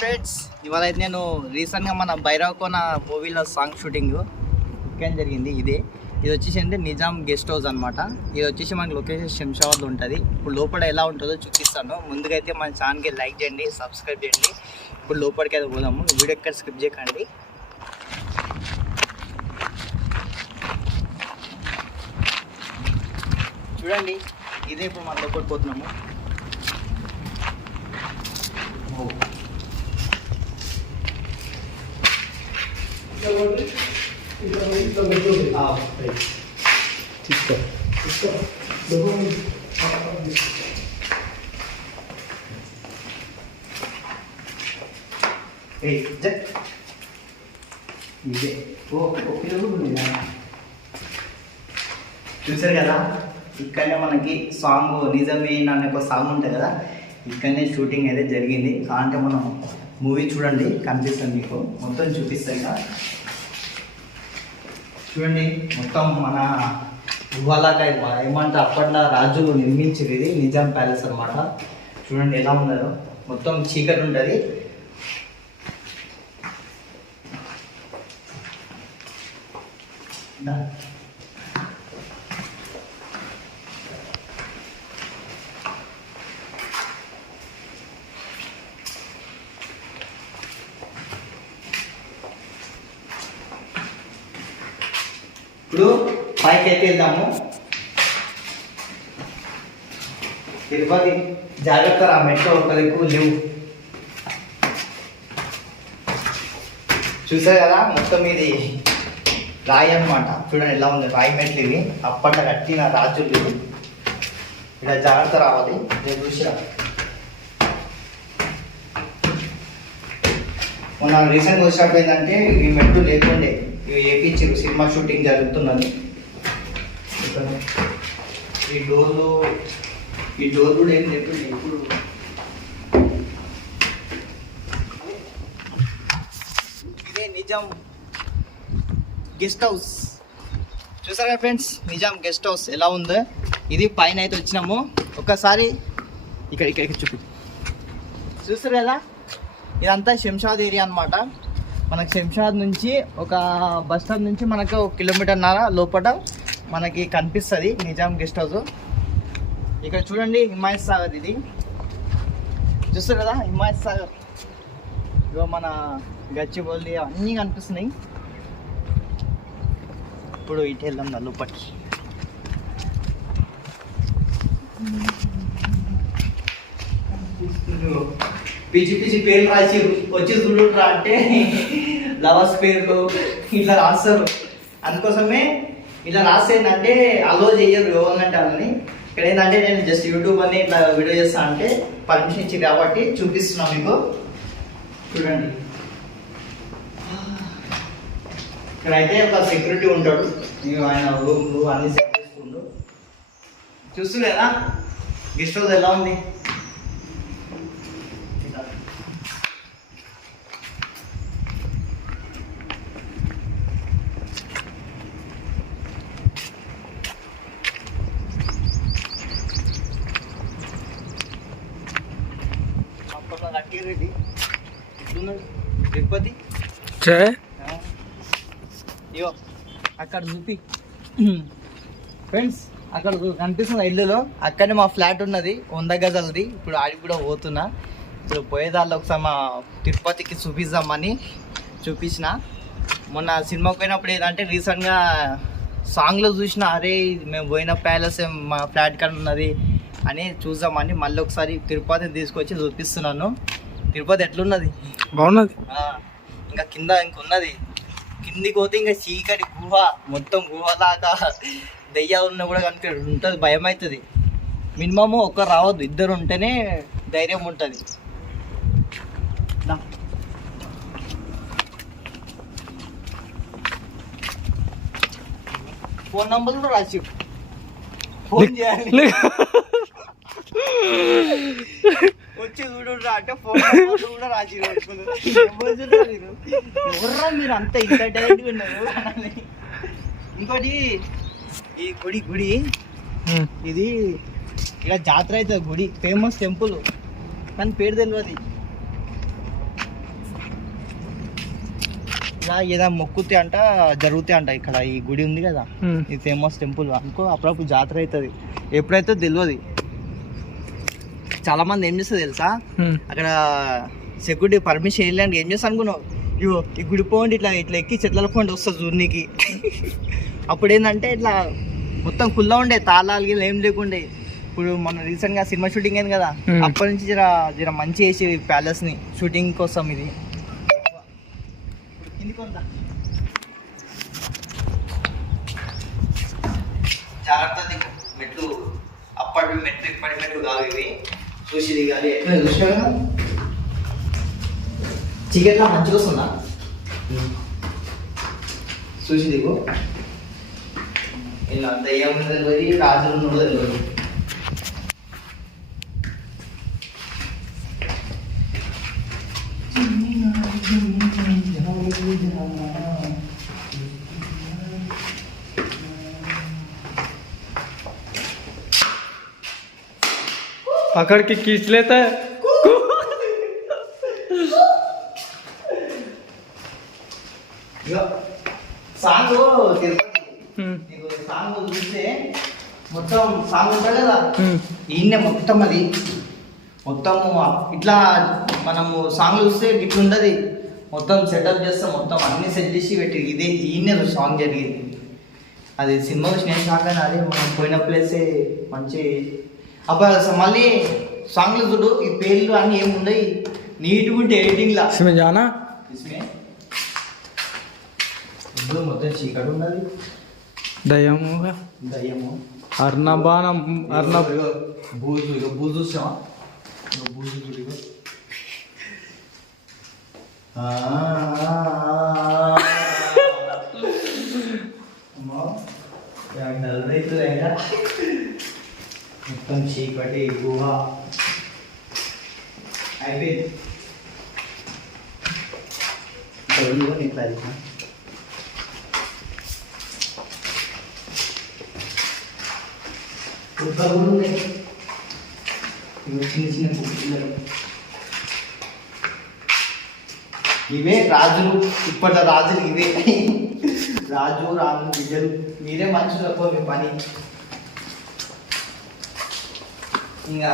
Friends ఇవాళ అయితే నేను రీసెంట్గా మన భైరవ్ కోన మూవీలో సాంగ్ షూటింగ్ ఇక్కడ జరిగింది ఇదే. ఇది వచ్చేసి అంటే నిజాం గెస్ట్ హౌస్ అనమాట ఇది వచ్చేసి మనకి లొకేషన్ శంషాబాద్ ఉంటుంది. ఇప్పుడు లోపల ఎలా ఉంటుందో చూపిస్తాను. ముందుగా అయితే మన ఛానల్కి లైక్ చేయండి సబ్స్క్రైబ్ చేయండి. ఇప్పుడు లోపలికి అయితే పోదాము. వీడియో ఎక్కడ స్కిప్ చేయకండి. చూడండి ఇదే ఇప్పుడు మనం లోపలికి పోతున్నాము. ఏయ్, జ. ఇదే ఓ ఉండినా? చూసారు కదా ఇక్కడనే మనకి సాంగ్ నిజమే అనే ఒక సాంగ్ ఉంటుంది కదా ఇక్కడనే షూటింగ్ అయితే జరిగింది అంటే మనం మూవీ చూడండి కనిపిస్తుంది మీకు మొత్తం చూపిస్తాయి కదా చూడండి మొత్తం మన గుహలాగా ఏమంటే అప్పట్లో రాజులు నిర్మించేది నిజాం ప్యాలెస్ అన్నమాట. చూడండి ఎలా ఉన్నదో. మొత్తం చీకటి ఉంటుంది దా. ఇప్పుడు పైకి వెళ్దాము తిరుపతి జాగ్రత్త రా మెట్రో ఒక దిక్కు లేవు. చూసారు కదా మొత్తం ఇది రాయి అన్నమాట. చూడండి ఎలా ఉంది రాయి మెట్లు ఇవి. అప్పట్లో కట్టిన రాజులు ఇవి. ఇలా జాగ్రత్త రావాలి నేను చూసిరా. మొన్న రీసెంట్గా వచ్చినప్పుడు ఏంటంటే ఈ మెట్లు లేకుండే. ఇవి వేపించారు సినిమా షూటింగ్ జరుగుతున్నది. చేస్తాను. ఈ డోర్లు ఈ డోర్ కూడా ఏం లేకుండా ఇప్పుడు. ఇదే నిజాం గెస్ట్ హౌస్. చూసారా ఫ్రెండ్స్ నిజాం గెస్ట్ హౌస్ ఎలా ఉందో? ఇది పైన అయితే వచ్చినాము. ఒకసారి ఇక్కడ ఇక్కడ చూపి. చూస్తారు కదా? ఇదంతా శంషాద్ ఏరియా అన్నమాట. మనకు శంషాద్ నుంచి ఒక బస్ స్టాప్ నుంచి మనకు ఒక కిలోమీటర్న్నర లోపల మనకి కనిపిస్తుంది నిజాం గెస్ట్ హౌస్. ఇక్కడ చూడండి హిమాయత్ సాగర్ ఇది. చూస్తారు కదా హిమాయత్ సాగర్. ఇగో మన గచ్చిబౌలి అన్నీ కనిపిస్తున్నాయి. ఇప్పుడు ఇటు వెళ్దాం నా పిచ్చి పిచ్చి పేర్లు రాసి వచ్చి చూడురా అంటే లవర్స్ పేర్లు ఇట్లా రాస్తారు. అందుకోసమే ఇట్లా రాసేందంటే అలో చేయరు ఎవరంటే వాళ్ళని. ఇక్కడ ఏంటంటే నేను జస్ట్ యూట్యూబ్ అని ఇట్లా వీడియో చేస్తా అంటే పర్మిషన్ ఇచ్చి కాబట్టి చూపిస్తున్నాం మీకు. చూడండి. ఇక్కడైతే ఒక సెక్యూరిటీ ఉంటాడు. ఇక ఆయన రూమ్ అన్ని సెట్ చేసుకుంటూ చూస్తుండేనా గెస్ట్ హౌస్ ఎలా ఉంది ఇట్లా. తిరుపతి. ఇగో అక్కడ చూపి. ఫ్రెండ్స్ అక్కడ కనిపిస్తుంది ఇల్లులో. అక్కడనే మా ఫ్లాట్ ఉన్నది. వంద గజాలది. ఇప్పుడు ఆడికి కూడా పోతున్నా. ఇప్పుడు పోయేదాల్లో ఒకసారి మా తిరుపతికి చూపిద్దామని చూపించిన. మొన్న సినిమాకి పోయినప్పుడు ఏంటంటే రీసెంట్గా సాంగ్లో చూసిన అరే మేము పోయిన ప్యాలెస్ మా ఫ్లాట్ కాడ ఉన్నది అని చూద్దామని మళ్ళీ ఒకసారి తిరుపతిని తీసుకొచ్చి చూపిస్తున్నాను. తిరుపతి ఎట్లున్నది? బాగున్నది. ఇంకా కింద ఇంకున్నది. కిందికి పోతే ఇంకా చీకటి గుహ మొత్తం గుహలాగా దెయ్యాలు ఉన్నా కూడా కనుక ఉంటుంది భయం అవుతుంది మినిమమ్ ఒక్కరు రావద్దు. ఇద్దరు ఉంటేనే ధైర్యం ఉంటుంది. ఫోన్ నంబర్ కూడా రాసి ఫోన్ చేయాలి. వచ్చి చూడురా అంటే ఫోన్ నంబర్ కూడా రాసి ఎవర్రా మీరు అంత ఇంత డైరెక్ట్ ఉన్నారు. ఇంకోటి ఈ గుడి గుడి. ఇది ఇక్కడ జాతర అవుతుంది గుడి ఫేమస్ టెంపుల్ కానీ పేరు తెలియదు ఇలా ఏదో మొక్కుతే అంట జరుగుతాయి అంట ఇక్కడ ఈ గుడి ఉంది కదా. ఇది ఫేమస్ టెంపుల్ అనుకో అప్పుడప్పుడు జాతర అవుతుంది. ఎప్పుడైతే తెలియదు చాలా మంది ఏం చేస్తుంది తెలుసా. అక్కడ సెక్యూరిటీ పర్మిషన్ వెళ్ళండి ఏం చేస్తా అనుకున్నావు? ఇగో ఈ గుడి పోండి ఇట్లా ఇట్లా ఎక్కి చెట్ల పోండి వస్తుంది జూర్నీకి అప్పుడు ఏంటంటే ఇట్లా మొత్తం కుల్లా ఉండే తాళాలు ఏం లేకుండే. ఇప్పుడు మన రీసెంట్గా సినిమా షూటింగ్ అయింది కదా. అప్పటి నుంచి జర జర మంచి చేసి ప్యాలెస్ని షూటింగ్ కోసం ఇది? జాగ్రత్త మెట్లు అప్పటి మెట్లు ఇప్పటి మెట్లు కావు ఇవి. చూసి దిగాలి ఎట్లా చూసినా కదా చికెన్ మంచిగా వస్తుందా చూసి దిగు ఇలా దయ్యం తెలియదు రాజులు ఉన్నదో అక్కడికి కిస్ లేతా ఇగో సాంగ్ తిరుపతి ఉమ్. నీకు సాంగ్ చూస్తే మొత్తం సాంగ్ ఉంటుంది కదా? ఉమ్. ఈయన్నే మొత్తం అది. మొత్తము ఇట్లా మనము సాంగ్ చూస్తే ఇట్లా ఉండదు మొత్తం సెటప్ చేస్తాం మొత్తం అన్ని సెట్ చేసి పెట్టి ఇదే ఈయనే సాంగ్ జరిగింది. అది సినిమా నేను షాక్ అయినా అదే మనం పోయిన ప్లేసే మంచి అప్పుడు అసలు మళ్ళీ సాంగ్లు చూడు ఈ పేర్లు అన్నీ ఏమి ఉండయి నీట్గా ఉంటే ఎడిటింగ్లా इसमें जाना इसमें ఇప్పుడు మొత్తం చీకటి ఉన్నది దయ్యం होगा దయ్యము అర్ణ బాణం అర్ణ ఇగో, బూజు ఇక బూజు చూసావా ఇగో బూజు చూడు ఇగో. ఆ, ఆ, ఆ. అమ్మో, ఏం డల్ రైతులు అయినా. మొత్తం చీకటి గుహ అయిపోయింది ఇక్కడ ఉంది కదా నీకు అది. కుక్కలు కూడా ఉన్నాయి ఇవి చిన్న చిన్న కుక్కలు ఇవే రాజులు ఇప్పటి రాజులు ఇవే రాజు రాజు విజయలు మీరే మనుషులు ఎక్కువ మీ పని ఇంకా